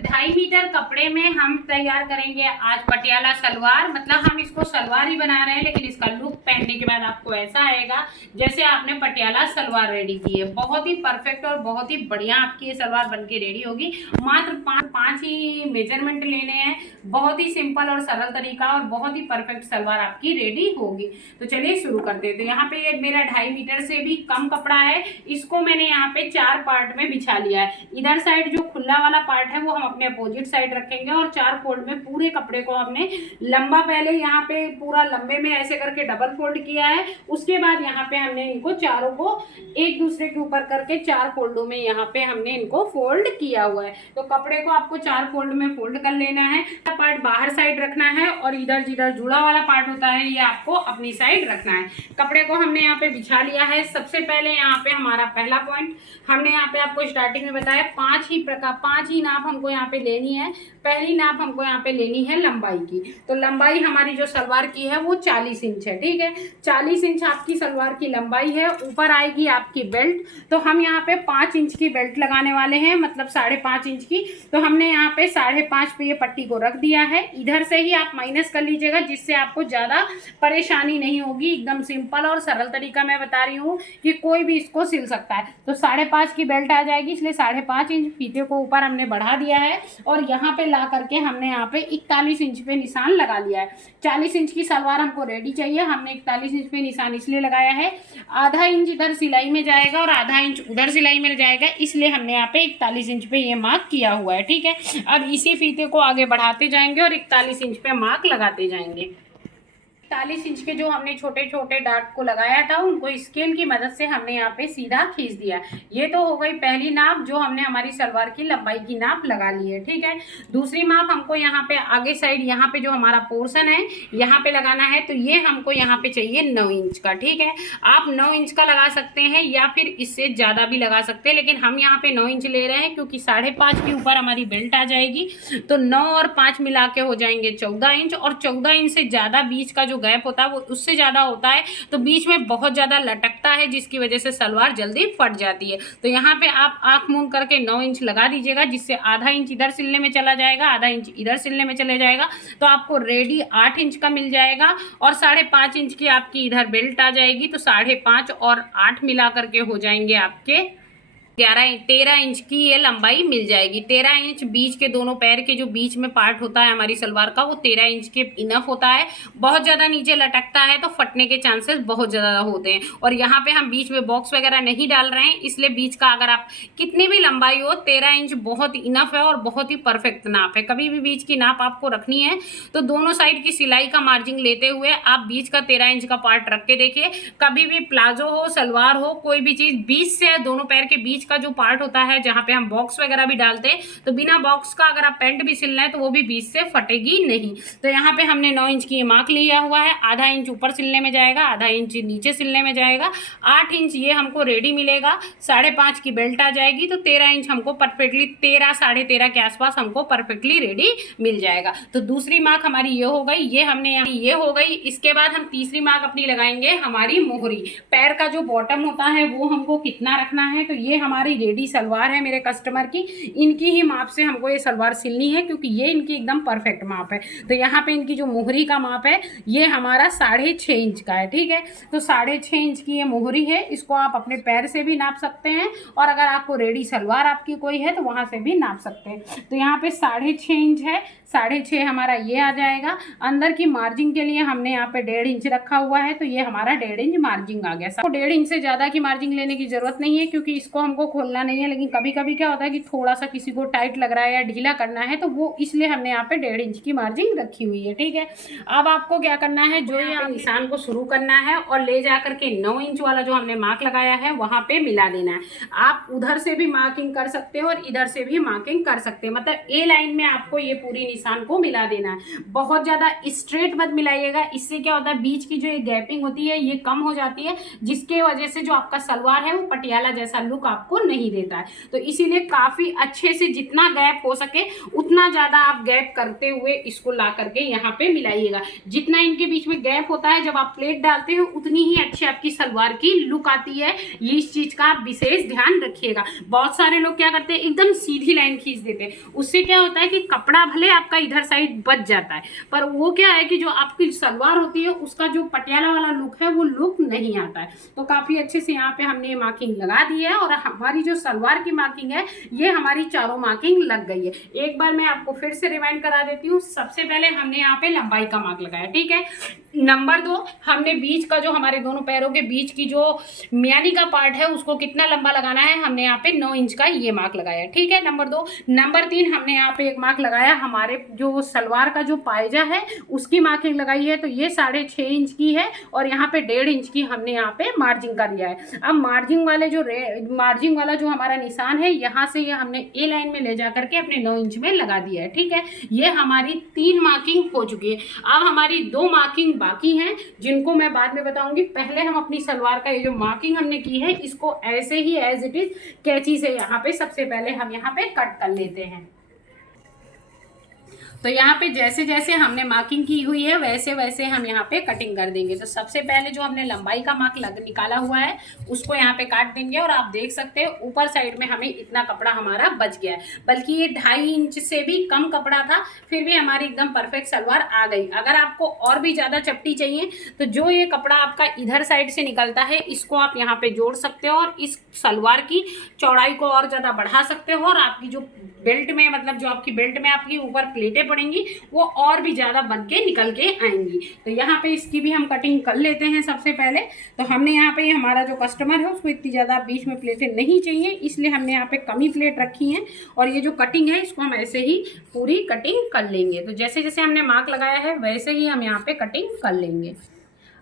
2.5 metre कपड़े में हम तैयार करेंगे आज पटियाला सलवार। मतलब हम इसको सलवार ही बना रहे हैं, लेकिन इसका लुक पहनने के बाद आपको ऐसा आएगा जैसे आपने पटियाला सलवार रेडी की है। बहुत ही परफेक्ट और बहुत ही बढ़िया आपकी ये सलवार बनके रेडी होगी। मात्र पाँच ही मेजरमेंट लेने हैं, बहुत ही सिंपल और सरल तरीका, और बहुत ही परफेक्ट सलवार आपकी रेडी होगी। तो चलिए शुरू करते हैं। तो यहाँ पे ये मेरा 2.5 मीटर से भी कम कपड़ा है, इसको मैंने यहाँ पे 4 पार्ट में बिछा लिया है। इधर साइड जो खुला वाला पार्ट है वो हम अपने अपोजिट साइड रखेंगे, और 4 फोल्ड में पूरे कपड़े को हमने लंबा पहले यहाँ पे पूरा लंबे में ऐसे करके डबल फोल्ड किया है। उसके बाद यहाँ पे हमने इनको चारों को एक दूसरे के ऊपर करके 4 फोल्डों में यहाँ पे हमने इनको फोल्ड किया हुआ है। तो कपड़े को आपको 4 फोल्ड में फोल्ड कर लेना है। पार्ट बाहर साइड रखना है, और इधर जिधर जुड़ा वाला पार्ट होता है ये आपको अपनी साइड रखना है। कपड़े को हमने यहाँ पे बिछा लिया है। सबसे पहले यहाँ पे हमारा पहला पॉइंट, हमने यहाँ पे आपको स्टार्टिंग में बताया 5 ही नाप हमको यहाँ पे लेनी है। पहली नाप हमको यहाँ पे लेनी है लंबाई की। तो लंबाई हमारी जो सलवार की है वो 40 इंच है। ठीक है, 40 इंच आपकी सलवार की लंबाई है। ऊपर आएगी आपकी बेल्ट, तो हम यहाँ पे 5 इंच की बेल्ट लगाने वाले हैं, मतलब 5.5 इंच की। तो हमने यहाँ पे 5.5 पे ये पट्टी को रख दिया है। इधर से ही आप माइनस कर लीजिएगा, जिससे आपको ज़्यादा परेशानी नहीं होगी। एकदम सिंपल और सरल तरीका मैं बता रही हूँ कि कोई भी इसको सिल सकता है। तो 5.5 की बेल्ट आ जाएगी, इसलिए 5.5 इंच फीते को ऊपर हमने बढ़ा दिया है, और यहाँ पे ला करके हमने यहाँ पे 41 इंच पे निशान लगा लिया है। 40 इंच की सलवार हमको रेडी चाहिए, हमने 41 इंच पे निशान इसलिए लगाया है, आधा इंच इधर सिलाई में जाएगा और आधा इंच उधर सिलाई में जाएगा, इसलिए हमने यहाँ पे 41 इंच पे ये मार्क किया हुआ है। ठीक है, अब इसी फीते को आगे बढ़ाते जाएंगे और 41 इंच पे मार्क लगाते जाएंगे। 41 इंच के जो हमने छोटे छोटे डार्ट को लगाया था उनको स्केल की मदद से हमने यहाँ पे सीधा खींच दिया। ये तो हो गई पहली नाप, जो हमने हमारी सलवार की लंबाई की नाप लगा ली है। ठीक है, दूसरी माप हमको यहाँ पे आगे साइड यहाँ पे जो हमारा पोर्शन है यहाँ पे लगाना है। तो ये हमको यहाँ पे चाहिए 9 इंच का। ठीक है, आप 9 इंच का लगा सकते हैं या फिर इससे ज़्यादा भी लगा सकते हैं, लेकिन हम यहाँ पे 9 इंच ले रहे हैं क्योंकि 5.5 के ऊपर हमारी बेल्ट आ जाएगी। तो 9 और 5 मिला के हो जाएंगे 14 इंच, और 14 इंच से ज़्यादा बीच का जो गैप होता है वो उससे ज़्यादा होता है, तो बीच में बहुत ज़्यादा लटकता है, जिसकी वजह से सलवार जल्दी फट जाती है। तो यहाँ पे आप आँख मूंद करके 9 इंच लगा दीजिएगा, जिससे आधा इंच इधर सिलने में चला जाएगा, आधा इंच इधर सिलने में चले जाएगा। तो आपको रेडी 8 इंच का मिल जाएगा, और 5.5 इंच की आपकी इधर बेल्ट आ जाएगी। तो 5.5 और 8 मिला करके हो जाएंगे आपके 13 इंच की ये लंबाई मिल जाएगी। 13 इंच बीच के दोनों पैर के जो बीच में पार्ट होता है हमारी सलवार का, वो 13 इंच के इनफ होता है। बहुत ज़्यादा नीचे लटकता है तो फटने के चांसेस बहुत ज़्यादा होते हैं। और यहाँ पे हम बीच में बॉक्स वगैरह नहीं डाल रहे हैं, इसलिए बीच का अगर आप कितनी भी लंबाई हो 13 इंच बहुत इनफ है और बहुत ही परफेक्ट नाप है। कभी भी बीच की नाप आपको रखनी है तो दोनों साइड की सिलाई का मार्जिन लेते हुए आप बीच का 13 इंच का पार्ट रख के देखिए। कभी भी प्लाजो हो, सलवार हो, कोई भी चीज़ बीच से दोनों पैर के बीच का जो पार्ट होता है जहां पे हम बॉक्स वगैरह भी डालते हैं, तो बिना बॉक्स का अगर आप पैंट भी सिलना है तो वो भी बीच से फटेगी नहीं। तो यहाँ पे हमने 9 इंच की मार्क लिया हुआ है। आधा इंच ऊपर सिलने में जाएगा, आधा इंच नीचे सिलने में जाएगा। 8 इंच ये हमको रेडी मिलेगा। 5.5 की बेल्ट आ जाएगी, तो 13 इंच हमको परफेक्टली 13-13.5 के आसपास हमको परफेक्टली रेडी मिल जाएगा। तो दूसरी मार्क हमारी ये हो गई, ये हमने ये हो गई। इसके बाद हम तीसरी मार्क अपनी लगाएंगे हमारी मोहरी। पैर का जो बॉटम होता है वो हमको कितना रखना है, तो ये हमारी रेडी सलवार है मेरे कस्टमर की, इनकी ही माप से हमको ये सलवार सिलनी है, क्योंकि ये इनकी एकदम परफेक्ट माप है। तो यहाँ पे इनकी जो मोहरी का माप है ये हमारा 6.5 इंच का है। ठीक है, तो 6.5 इंच की ये मोहरी है। इसको आप अपने पैर से भी नाप सकते हैं, और अगर आपको रेडी सलवार आपकी कोई है तो वहाँ से भी नाप सकते हैं। तो यहाँ पे 6.5 इंच है, 6.5 हमारा ये आ जाएगा। अंदर की मार्जिन के लिए हमने यहाँ पे 1.5 इंच रखा हुआ है, तो ये हमारा 1.5 इंच मार्जिन आ गया। 1.5 इंच से ज़्यादा की मार्जिन लेने की जरूरत नहीं है, क्योंकि इसको हमको खोलना नहीं है। लेकिन कभी कभी क्या होता है कि थोड़ा सा किसी को टाइट लग रहा है या ढीला करना है, तो वो इसलिए हमने यहाँ पे 1.5 इंच की मार्जिन रखी हुई है। ठीक है, अब आपको क्या करना है, जो ये निशान को शुरू करना है और ले जा करके 9 इंच वाला जो हमने मार्क लगाया है वहाँ पे मिला देना है। आप उधर से भी मार्किंग कर सकते हो और इधर से भी मार्किंग कर सकते हैं, मतलब ए लाइन में आपको ये पूरी निशान को मिला देना है। बहुत ज़्यादा स्ट्रेट मत मिलाइएगा, इससे क्या होता है बीच की जो ये गैपिंग होती है ये कम हो जाती है, जिसके वजह से जो आपका सलवार है वो पटियाला जैसा लुक आपको आपको नहीं देता है। तो इसीलिए काफ़ी अच्छे से जितना गैप हो सके उतना ज़्यादा आप गैप करते हुए इसको ला करके यहाँ पे मिलाइएगा। जितना इनके बीच में गैप होता है जब आप प्लेट डालते हो उतनी ही अच्छी आपकी सलवार की लुक आती है। ये इस चीज़ का आप विशेष ध्यान रखिएगा। बहुत सारे लोग क्या करते हैं, एकदम सीधी लाइन खींच देते हैं, उससे क्या होता है कि कपड़ा भले आपका इधर साइड बच जाता है, पर वो क्या है कि जो आपकी सलवार होती है उसका जो पटियाला वाला लुक है वो लुक नहीं आता है। तो काफ़ी अच्छे से यहाँ पे हमने मार्किंग लगा दी है और हमारी जो सलवार की मार्किंग है ये हमारी चारों मार्किंग लग गई है। एक बार मैं आपको फिर से रिमाइंड करा देती हूँ। सबसे पहले हमने यहाँ पे लंबाई का मार्क लगाया, ठीक है। नंबर 2, हमने बीच का जो हमारे दोनों पैरों के बीच की जो मियानी का पार्ट है उसको कितना लंबा लगाना है, हमने यहाँ पे 9 इंच का ये मार्क लगाया, ठीक है। नंबर 2। नंबर 3, हमने यहाँ पे एक मार्क लगाया, हमारे जो सलवार का जो पायजा है उसकी मार्किंग लगाई है, तो ये 6.5 इंच की है और यहाँ पे 1.5 इंच की हमने यहाँ पे मार्जिंग का दिया है। अब मार्जिंग वाला जो हमारा निशान है यहाँ से ये हमने ए लाइन में ले जा करके अपने 9 इंच में लगा दिया है, ठीक है। ये हमारी 3 मार्किंग हो चुकी है। अब हमारी 2 मार्किंग बाकी हैं जिनको मैं बाद में बताऊंगी। पहले हम अपनी सलवार का ये जो मार्किंग हमने की है इसको ऐसे ही एज इट इज कैंची से यहाँ पे सबसे पहले हम यहाँ पे कट कर लेते हैं। तो यहाँ पे जैसे जैसे हमने मार्किंग की हुई है वैसे वैसे हम यहाँ पे कटिंग कर देंगे। तो सबसे पहले जो हमने लंबाई का मार्क निकाला हुआ है उसको यहाँ पे काट देंगे और आप देख सकते हैं ऊपर साइड में हमें इतना कपड़ा हमारा बच गया है, बल्कि ये 2.5 इंच से भी कम कपड़ा था, फिर भी हमारी एकदम परफेक्ट सलवार आ गई। अगर आपको और भी ज़्यादा चपटी चाहिए तो जो ये कपड़ा आपका इधर साइड से निकलता है इसको आप यहाँ पे जोड़ सकते हो और इस सलवार की चौड़ाई को और ज़्यादा बढ़ा सकते हो और आपकी जो बेल्ट में मतलब जो आपकी बेल्ट में आपकी ऊपर प्लेटें पड़ेंगी वो और भी ज़्यादा बन के निकल के आएंगी। तो यहाँ पे इसकी भी हम कटिंग कर लेते हैं। सबसे पहले तो हमने यहाँ पे हमारा जो कस्टमर है उसको इतनी ज़्यादा बीच में प्लेटें नहीं चाहिए, इसलिए हमने यहाँ पे कम ही प्लेट रखी हैं और ये जो कटिंग है इसको हम ऐसे ही पूरी कटिंग कर लेंगे। तो जैसे जैसे हमने मार्क लगाया है वैसे ही हम यहाँ पे कटिंग कर लेंगे।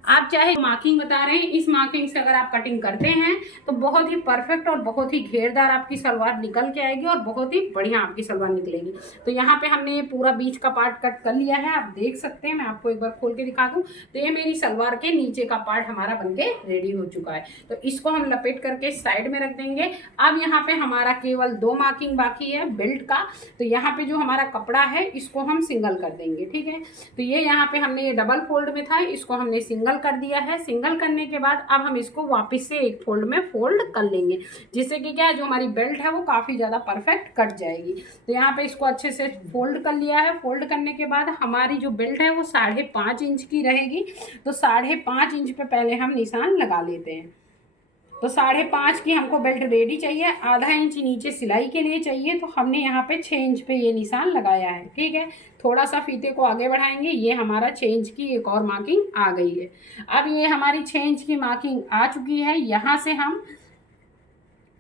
आप चाहे मार्किंग बता रहे हैं, इस मार्किंग से अगर आप कटिंग करते हैं तो बहुत ही परफेक्ट और बहुत ही घेरदार आपकी सलवार निकल के आएगी और बहुत ही बढ़िया आपकी सलवार निकलेगी। तो यहाँ पे हमने ये पूरा बीच का पार्ट कट कर लिया है, आप देख सकते हैं। मैं आपको एक बार खोल के दिखा दूँ तो ये मेरी सलवार के नीचे का पार्ट हमारा बनके रेडी हो चुका है। तो इसको हम लपेट करके साइड में रख देंगे। अब यहाँ पे हमारा केवल 2 मार्किंग बाकी है बेल्ट का। तो यहाँ पे जो हमारा कपड़ा है इसको हम सिंगल कर देंगे, ठीक है। तो ये यहाँ पे हमने ये डबल फोल्ड में था, इसको हमने सिंगल कर दिया है। सिंगल करने के बाद अब हम इसको वापस से एक फोल्ड में फोल्ड कर लेंगे, जिससे कि क्या है जो हमारी बेल्ट है वो काफ़ी ज़्यादा परफेक्ट कट जाएगी। तो यहाँ पे इसको अच्छे से फोल्ड कर लिया है। फोल्ड करने के बाद हमारी जो बेल्ट है वो 5.5 इंच की रहेगी। तो 5.5 इंच पे पहले हम निशान लगा लेते हैं। तो 5.5 की हमको बेल्ट रेडी चाहिए, आधा इंच नीचे सिलाई के लिए चाहिए। तो हमने यहाँ पे 6 इंच पे ये निशान लगाया है, ठीक है। थोड़ा सा फीते को आगे बढ़ाएंगे, ये हमारा 6 इंच की एक और मार्किंग आ गई है। अब ये हमारी 6 इंच की मार्किंग आ चुकी है। यहाँ से हम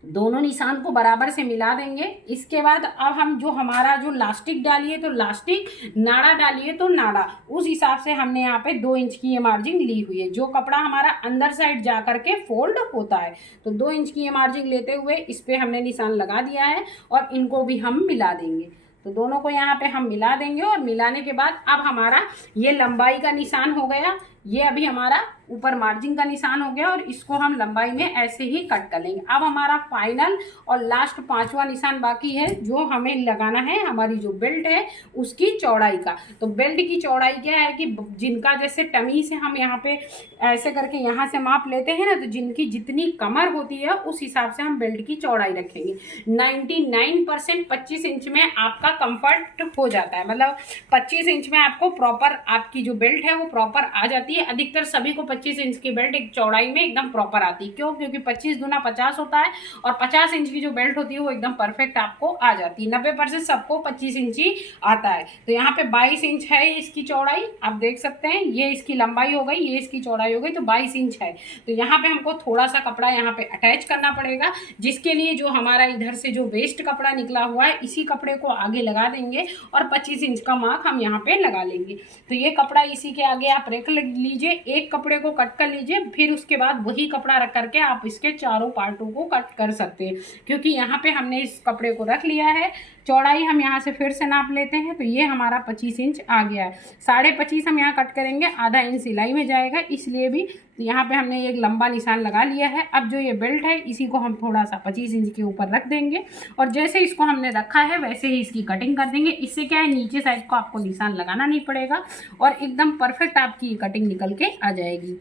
दोनों निशान को बराबर से मिला देंगे। इसके बाद अब हम जो हमारा जो लास्टिक डालिए तो लास्टिक, नाड़ा डालिए तो नाड़ा, उस हिसाब से हमने यहाँ पे 2 इंच की ये मार्जिन ली हुई है। जो कपड़ा हमारा अंदर साइड जा करके फोल्ड होता है तो 2 इंच की ये मार्जिन लेते हुए इस पे हमने निशान लगा दिया है और इनको भी हम मिला देंगे। तो दोनों को यहाँ पे हम मिला देंगे और मिलाने के बाद अब हमारा ये लंबाई का निशान हो गया, ये अभी हमारा ऊपर मार्जिन का निशान हो गया और इसको हम लंबाई में ऐसे ही कट कर लेंगे। अब हमारा फाइनल और लास्ट 5वां निशान बाकी है जो हमें लगाना है हमारी जो बेल्ट है उसकी चौड़ाई का। तो बेल्ट की चौड़ाई क्या है कि जिनका जैसे टमी से हम यहाँ पे ऐसे करके यहाँ से माप लेते हैं ना, तो जिनकी जितनी कमर होती है उस हिसाब से हम बेल्ट की चौड़ाई रखेंगे। 99% 25 इंच में आपका कंफर्ट हो जाता है, मतलब 25 इंच में आपको प्रॉपर आपकी जो बेल्ट है वो प्रॉपर आ जाती है। अधिकतर सभी को 25 इंच की बेल्ट एक चौड़ाई में एकदम प्रॉपर आती है। क्यों? क्योंकि 25 दूना 50 होता है और 50 इंच की जो बेल्ट होती है वो एकदम परफेक्ट आपको आ जाती है। 90% सबको 25 इंच ही आता है। तो यहाँ पे 22 इंच है इसकी चौड़ाई, आप देख सकते हैं। ये इसकी लंबाई हो गई, ये इसकी चौड़ाई हो गई, तो 22 इंच है। तो यहाँ पे हमको थोड़ा सा कपड़ा यहाँ पे अटैच करना पड़ेगा, जिसके लिए जो हमारा इधर से जो वेस्ट कपड़ा निकला हुआ है इसी कपड़े को आगे लगा देंगे और 25 इंच का मार्क हम यहाँ पे लगा लेंगे। तो ये कपड़ा इसी के आगे आप रख लीजिए, एक कपड़े को कट कर लीजिए, फिर उसके बाद वही कपड़ा रख करके आप इसके चारों पार्टों को कट कर सकते हैं। क्योंकि यहाँ पे हमने इस कपड़े को रख लिया है चौड़ाई हम यहाँ से फिर से नाप लेते हैं, तो ये हमारा 25 इंच आ गया है। 25.5 हम यहाँ कट करेंगे, आधा इंच सिलाई में जाएगा, इसलिए भी यहाँ पे हमने एक लंबा निशान लगा लिया है। अब जो ये बेल्ट है इसी को हम थोड़ा सा 25 इंच के ऊपर रख देंगे और जैसे इसको हमने रखा है वैसे ही इसकी कटिंग कर देंगे। इससे क्या है, नीचे साइड को आपको निशान लगाना नहीं पड़ेगा और एकदम परफेक्ट आपकी कटिंग निकल के आ जाएगी।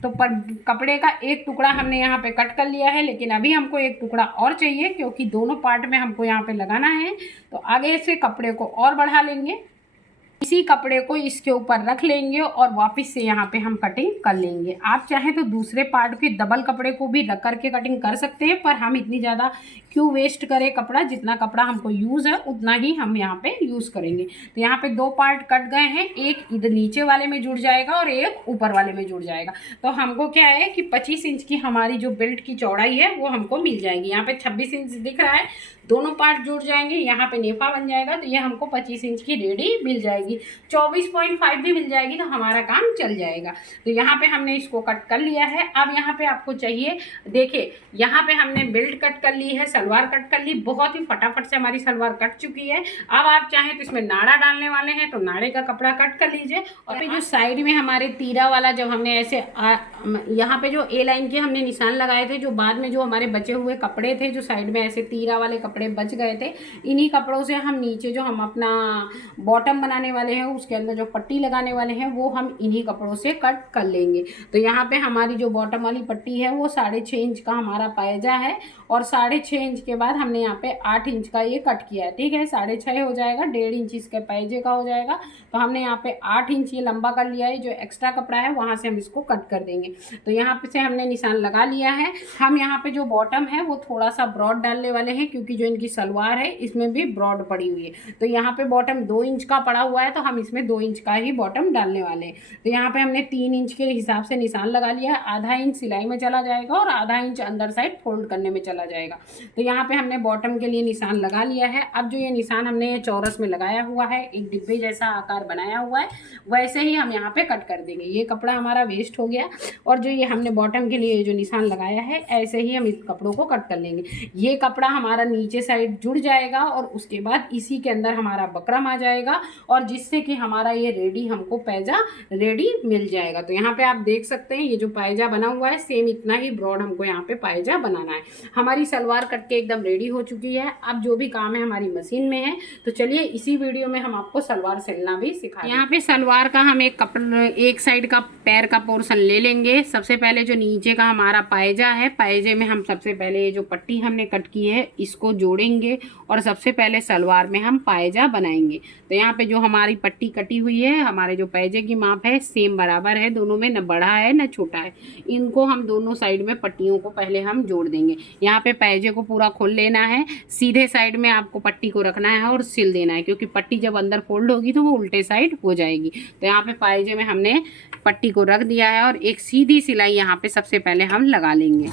तो पर कपड़े का एक टुकड़ा हमने यहाँ पे कट कर लिया है, लेकिन अभी हमको एक टुकड़ा और चाहिए क्योंकि दोनों पार्ट में हमको यहाँ पे लगाना है। तो आगे से कपड़े को और बढ़ा लेंगे, इसी कपड़े को इसके ऊपर रख लेंगे और वापस से यहाँ पे हम कटिंग कर लेंगे। आप चाहें तो दूसरे पार्ट के डबल कपड़े को भी रख करके कटिंग कर सकते हैं, पर हम इतनी ज़्यादा क्यों वेस्ट करें कपड़ा, जितना कपड़ा हमको यूज़ है उतना ही हम यहाँ पे यूज़ करेंगे। तो यहाँ पे 2 पार्ट कट गए हैं, एक इधर नीचे वाले में जुड़ जाएगा और एक ऊपर वाले में जुड़ जाएगा। तो हमको क्या है कि 25 इंच की हमारी जो बेल्ट की चौड़ाई है वो हमको मिल जाएगी। यहाँ पे 26 इंच दिख रहा है, दोनों पार्ट जुड़ जाएंगे, यहाँ पे नेफा बन जाएगा, तो ये हमको 25 इंच की रेडी मिल जाएगी। 24.5 भी मिल जाएगी तो हमारा काम चल जाएगा। तो यहाँ पे हमने इसको कट कर लिया है। अब यहाँ पे आपको चाहिए, देखिए यहाँ पे हमने बेल्ट कट कर ली है, सलवार कट कर ली, बहुत ही फटाफट से हमारी सलवार कट चुकी है। अब आप चाहें तो इसमें नाड़ा डालने वाले हैं तो नाड़े का कपड़ा कट कर लीजिए। और फिर जो साइड में हमारे तीरा वाला जब हमने ऐसे यहाँ पे जो ए लाइन के हमने निशान लगाए थे, जो बाद में जो हमारे बचे हुए कपड़े थे जो साइड में ऐसे तीरा वाले कपड़े बच गए थे, इन्हीं कपड़ों से हम नीचे जो हम अपना बॉटम बनाने वाले हैं उसके अंदर जो पट्टी लगाने वाले हैं वो हम इन्हीं कपड़ों से कट कर लेंगे। तो यहाँ पे हमारी जो बॉटम वाली पट्टी है वो 6.5 इंच का हमारा पायजा है और 6.5 इंच के बाद हमने यहाँ पे 8 इंच का ये कट किया है, ठीक है। 6.5 हो जाएगा, 1.5 इंच इसके पायजे का हो जाएगा। तो हमने यहाँ पे 8 इंच ये लंबा कर लिया है, जो एक्स्ट्रा कपड़ा है वहाँ से हम इसको कट कर देंगे। तो यहाँ पे से हमने निशान लगा लिया है। हम यहाँ पे जो बॉटम है वो थोड़ा सा ब्रॉड डालने वाले हैं क्योंकि जो इनकी सलवार है इसमें भी ब्रॉड पड़ी हुई है। तो यहाँ पे बॉटम 2 इंच का पड़ा हुआ है तो हम इसमें 2 इंच का ही बॉटम डालने वाले हैं। तो यहाँ पे हमने 3 इंच के हिसाब से निशान लगा लिया है, आधा इंच सिलाई में चला जाएगा और आधा इंच अंदर साइड फोल्ड करने में चला जाएगा। तो यहाँ पे हमने बॉटम के लिए निशान लगा लिया है। अब जो ये निशान हमने चौरस में लगाया हुआ है, एक डिब्बे जैसा आकार बनाया हुआ है, वैसे ही हम यहाँ पे कट कर देंगे। ये कपड़ा हमारा वेस्ट हो गया और जो ये हमने बॉटम के लिए जो निशान लगाया है ऐसे ही हम इस कपड़ों को कट कर लेंगे। ये कपड़ा हमारा नीचे साइड जुड़ जाएगा और उसके बाद इसी के अंदर हमारा बकरम आ जाएगा और जिससे कि हमारा ये रेडी हमको पैजा रेडी मिल जाएगा। तो यहाँ पे आप देख सकते हैं ये जो पायजा बना हुआ है सेम इतना ही ब्रॉड हमको यहाँ पे पायजा बनाना है। हमारी सलवार कट के एकदम रेडी हो चुकी है। अब जो भी काम है हमारी मशीन में है। तो चलिए इसी वीडियो में हम आपको सलवार सिलना भी सिखाएंगे। यहाँ पे सलवार का हम एक साइड का पैर का पोर्शन ले लेंगे। सबसे पहले जो नीचे का हमारा पायजा है, पायजे में हम सबसे पहले ये जो पट्टी हमने कट की है इसको जोड़ेंगे और सबसे पहले सलवार में हम पायजा बनाएंगे। तो यहाँ पे जो हमारी पट्टी कटी हुई है, हमारे जो पायजे की माप है सेम बराबर है, दोनों में न बड़ा है न छोटा है। इनको हम दोनों साइड में पट्टियों को पहले हम जोड़ देंगे। यहाँ पे पायजे को पूरा खोल लेना है, सीधे साइड में आपको पट्टी को रखना है और सिल देना है क्योंकि पट्टी जब अंदर फोल्ड होगी तो वो उल्टे साइड हो जाएगी। तो यहाँ पे पायजे में हमने पट्टी को रख दिया है और एक सीधी सिलाई यहाँ पे सबसे पहले हम लगा लेंगे।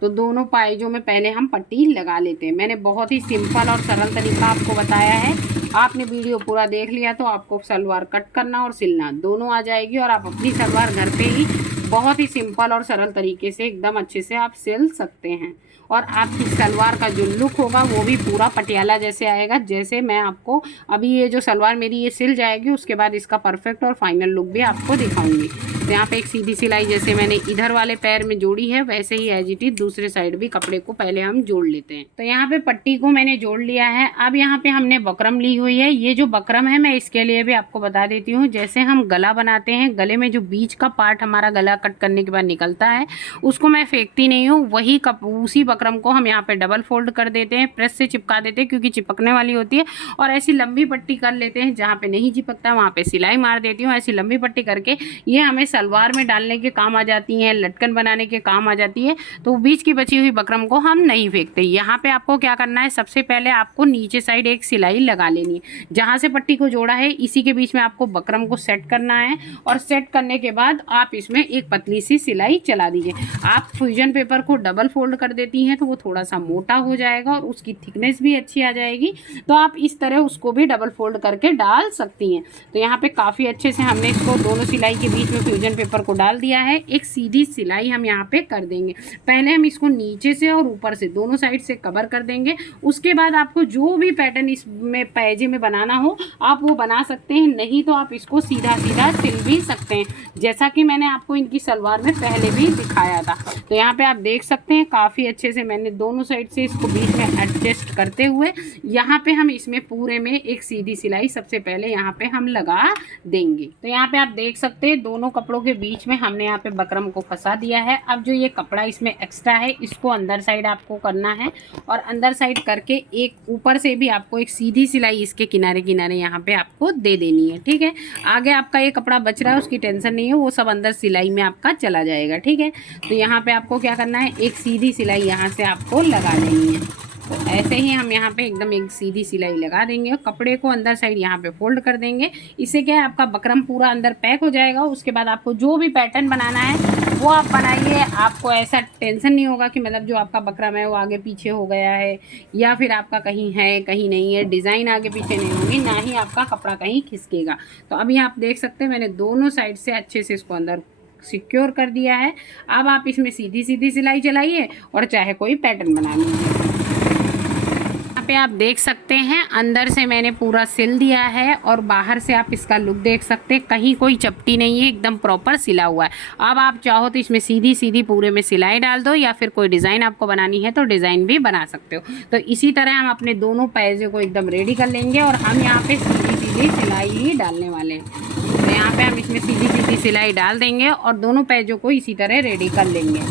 तो दोनों पायजों में पहले हम पट्टी लगा लेते हैं। मैंने बहुत ही सिंपल और सरल तरीका आपको बताया है। आपने वीडियो पूरा देख लिया तो आपको सलवार कट करना और सिलना दोनों आ जाएगी और आप अपनी सलवार घर पे ही बहुत ही सिंपल और सरल तरीके से एकदम अच्छे से आप सिल सकते हैं। और आपकी सलवार का जो लुक होगा वो भी पूरा पटियाला जैसे आएगा। जैसे मैं आपको अभी ये जो सलवार मेरी ये सिल जाएगी उसके बाद इसका परफेक्ट और फाइनल लुक भी आपको दिखाऊंगी। तो यहाँ पे एक सीधी सिलाई जैसे मैंने इधर वाले पैर में जोड़ी है वैसे ही एज इट इज दूसरे साइड भी कपड़े को पहले हम जोड़ लेते हैं। तो यहाँ पे पट्टी को मैंने जोड़ लिया है। अब यहाँ पे हमने बकरम ली हुई है। ये जो बकरम है मैं इसके लिए भी आपको बता देती हूँ। जैसे हम गला बनाते हैं, गले में जो बीच का पार्ट हमारा गला कट करने के बाद निकलता है उसको मैं फेंकती नहीं हूँ, वही उसी बकरम को हम यहाँ पे डबल फोल्ड कर देते हैं, प्रेस से चिपका देते हैं क्योंकि चिपकने वाली होती है, और ऐसी लंबी पट्टी कर लेते हैं जहाँ पे नहीं चिपकता वहाँ पे सिलाई मार देती हूँ। ऐसी लंबी पट्टी करके ये हमें सलवार में डालने के काम आ जाती हैं, लटकन बनाने के काम आ जाती है। तो बीच की बची हुई बकरम को हम नहीं फेंकते। यहाँ पे आपको क्या करना है, सबसे पहले आपको नीचे साइड एक सिलाई लगा लेनी है। जहाँ से पट्टी को जोड़ा है इसी के बीच में आपको बकरम को सेट करना है और सेट करने के बाद आप इसमें एक पतली सी सिलाई चला दीजिए। आप फ्यूजन पेपर को डबल फोल्ड कर देती हैं तो वो थोड़ा सा मोटा हो जाएगा और उसकी थिकनेस भी अच्छी आ जाएगी। तो आप इस तरह उसको भी डबल फोल्ड करके डाल सकती हैं। तो यहाँ पे काफ़ी अच्छे से हमने इसको दोनों सिलाई के बीच में फ्यूजन फ्यूजन पेपर को डाल दिया है। एक सीधी सिलाई हम यहाँ पे कर देंगे। पहले हम इसको नीचे से और ऊपर से दोनों साइड से कवर कर देंगे। उसके बाद आपको जो भी पैटर्न इसमें पैजे में बनाना हो आप वो बना सकते हैं, नहीं तो आप इसको सीधा सीधा सिल भी सकते हैं, जैसा कि मैंने आपको इनकी सलवार में पहले भी दिखाया था। तो यहाँ पे आप देख सकते हैं काफ़ी अच्छे से मैंने दोनों साइड से इसको बीच में एडजस्ट करते हुए यहाँ पे हम इसमें पूरे में एक सीधी सिलाई सबसे पहले यहाँ पे हम लगा देंगे। तो यहाँ पे आप देख सकते हैं दोनों कपड़ों के बीच में हमने यहाँ पे बकरम को फंसा दिया है। अब जो ये कपड़ा इसमें एक्स्ट्रा है इसको अंदर साइड आपको करना है और अंदर साइड करके एक ऊपर से भी आपको एक सीधी सिलाई इसके किनारे किनारे यहाँ पे आपको दे देनी है। ठीक है, आगे आपका ये कपड़ा बच रहा है उसकी टेंशन नहीं है, वो सब अंदर सिलाई में आपका चला जाएगा। ठीक है, तो यहाँ पे आपको क्या करना है, एक सीधी सिलाई यहाँ से आपको लगा देनी है। तो ऐसे ही हम यहाँ पे एकदम एक सीधी सिलाई लगा देंगे और कपड़े को अंदर साइड यहाँ पे फोल्ड कर देंगे। इससे क्या है आपका बकरम पूरा अंदर पैक हो जाएगा। उसके बाद आपको जो भी पैटर्न बनाना है वो आप बनाइए, आपको ऐसा टेंशन नहीं होगा कि मतलब जो आपका बकरम है वो आगे पीछे हो गया है या फिर आपका कहीं है कहीं नहीं है, डिज़ाइन आगे पीछे नहीं होगी, ना ही आपका कपड़ा कहीं खिसकेगा। तो अभी आप देख सकते हैं मैंने दोनों साइड से अच्छे से इसको अंदर सिक्योर कर दिया है। अब आप इसमें सीधी सीधी सिलाई चलाइए और चाहे कोई पैटर्न बना लीजिए। पे आप देख सकते हैं अंदर से मैंने पूरा सिल दिया है और बाहर से आप इसका लुक देख सकते हैं, कहीं कोई चपटी नहीं है, एकदम प्रॉपर सिला हुआ है। अब आप चाहो तो इसमें सीधी सीधी पूरे में सिलाई डाल दो या फिर कोई डिज़ाइन आपको बनानी है तो डिज़ाइन भी बना सकते हो। तो इसी तरह हम अपने दोनों पैजे को एकदम रेडी कर लेंगे और हम यहाँ पे सीधी सीधी सिलाई ही डालने वाले हैं। तो यहाँ पे हम इसमें सीधी सीधी सिलाई डाल देंगे और दोनों पैजों को इसी तरह रेडी कर लेंगे।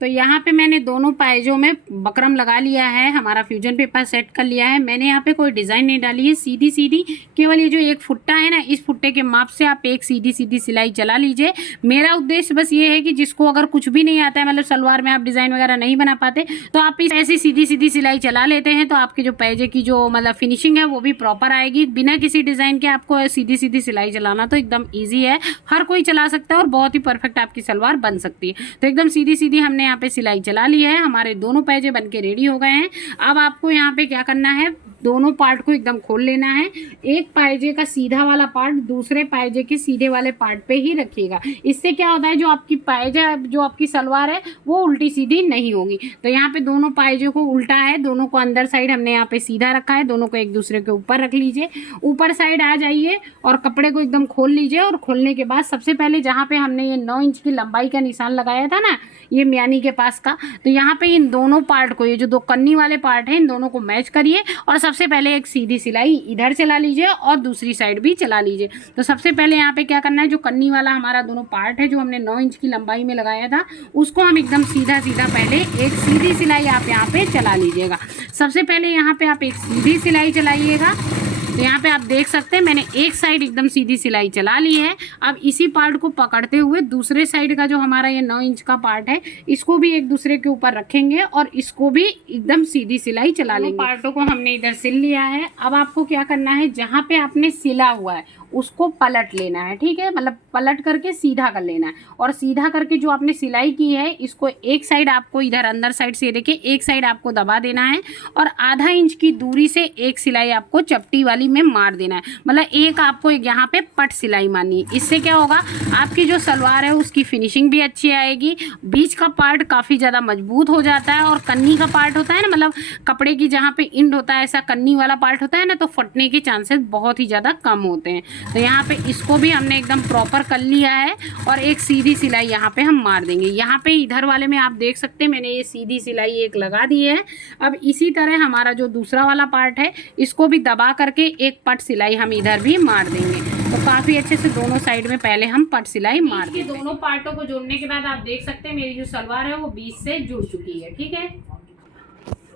तो यहाँ पे मैंने दोनों पायजों में बकरम लगा लिया है, हमारा फ्यूजन पेपर सेट कर लिया है। मैंने यहाँ पे कोई डिज़ाइन नहीं डाली है, सीधी सीधी केवल ये जो एक फुट्टा है ना, इस फुट्टे के माप से आप एक सीधी सीधी सिलाई चला लीजिए। मेरा उद्देश्य बस ये है कि जिसको अगर कुछ भी नहीं आता है, मतलब सलवार में आप डिज़ाइन वगैरह नहीं बना पाते, तो आप इस ऐसी सीधी सीधी सिलाई चला लेते हैं तो आपके जो पैजे की जो मतलब फिनिशिंग है वो भी प्रॉपर आएगी। बिना किसी डिज़ाइन के आपको सीधी सीधी सिलाई चलाना तो एकदम ईजी है, हर कोई चला सकता है और बहुत ही परफेक्ट आपकी सलवार बन सकती है। तो एकदम सीधी सीधी हमने यहाँ पे सिलाई चला ली है, हमारे दोनों पैजे बनके रेडी हो गए हैं। अब आपको यहाँ पे क्या करना है, दोनों पार्ट को एकदम खोल लेना है। एक पायजे का सीधा वाला पार्ट दूसरे पायजे के सीधे वाले पार्ट पे ही रखिएगा। इससे क्या होता है जो आपकी पायजा जो आपकी सलवार है वो उल्टी सीधी नहीं होगी। तो यहाँ पे दोनों पायजों को उल्टा है, दोनों को अंदर साइड हमने यहाँ पे सीधा रखा है, दोनों को एक दूसरे के ऊपर रख लीजिए। ऊपर साइड आ जाइए और कपड़े को एकदम खोल लीजिए और खोलने के बाद सबसे पहले जहाँ पे हमने ये 9 इंच की लंबाई का निशान लगाया था ना, ये म्यानी के पास का, तो यहाँ पे इन दोनों पार्ट को, ये जो दो कन्नी वाले पार्ट हैं, इन दोनों को मैच करिए और सबसे पहले एक सीधी सिलाई इधर चला लीजिए और दूसरी साइड भी चला लीजिए। तो सबसे पहले यहाँ पे क्या करना है, जो कन्नी वाला हमारा दोनों पार्ट है जो हमने 9 इंच की लंबाई में लगाया था, उसको हम एकदम सीधा सीधा पहले एक सीधी सिलाई आप यहाँ पे चला लीजिएगा। सबसे पहले यहाँ पे आप एक सीधी सिलाई चलाइएगा। तो यहाँ पे आप देख सकते हैं मैंने एक साइड एकदम सीधी सिलाई चला ली है। अब इसी पार्ट को पकड़ते हुए दूसरे साइड का जो हमारा ये 9 इंच का पार्ट है, इसको भी एक दूसरे के ऊपर रखेंगे और इसको भी एकदम सीधी सिलाई चला लेंगे। पार्टों को हमने इधर सिल लिया है। अब आपको क्या करना है, जहाँ पे आपने सिला हुआ है उसको पलट लेना है। ठीक है, मतलब पलट करके सीधा कर लेना है और सीधा करके जो आपने सिलाई की है इसको एक साइड आपको इधर अंदर साइड से देखिए एक साइड आपको दबा देना है और आधा इंच की दूरी से एक सिलाई आपको चपटी वाली में मार देना है। मतलब एक आपको यहाँ पे पट सिलाई मारनी है। इससे क्या होगा, आपकी जो सलवार है उसकी फिनिशिंग भी अच्छी आएगी, बीच का पार्ट काफ़ी ज़्यादा मजबूत हो जाता है और कन्नी का पार्ट होता है ना, मतलब कपड़े की जहाँ पे इंड होता है ऐसा कन्नी वाला पार्ट होता है ना, तो फटने के चांसेस बहुत ही ज़्यादा कम होते हैं। तो यहाँ पे इसको भी हमने एकदम प्रॉपर कर लिया है और एक सीधी सिलाई यहाँ पे हम मार देंगे। यहाँ पे इधर वाले में आप देख सकते हैं मैंने ये सीधी सिलाई एक लगा दी है। अब इसी तरह हमारा जो दूसरा वाला पार्ट है इसको भी दबा करके एक पट सिलाई हम इधर भी मार देंगे। तो काफ़ी अच्छे से दोनों साइड में पहले हम पट सिलाई मार देंगे। दोनों पार्टों को जोड़ने के बाद आप देख सकते हैं मेरी जो सलवार है वो बीच से जुड़ चुकी है। ठीक है,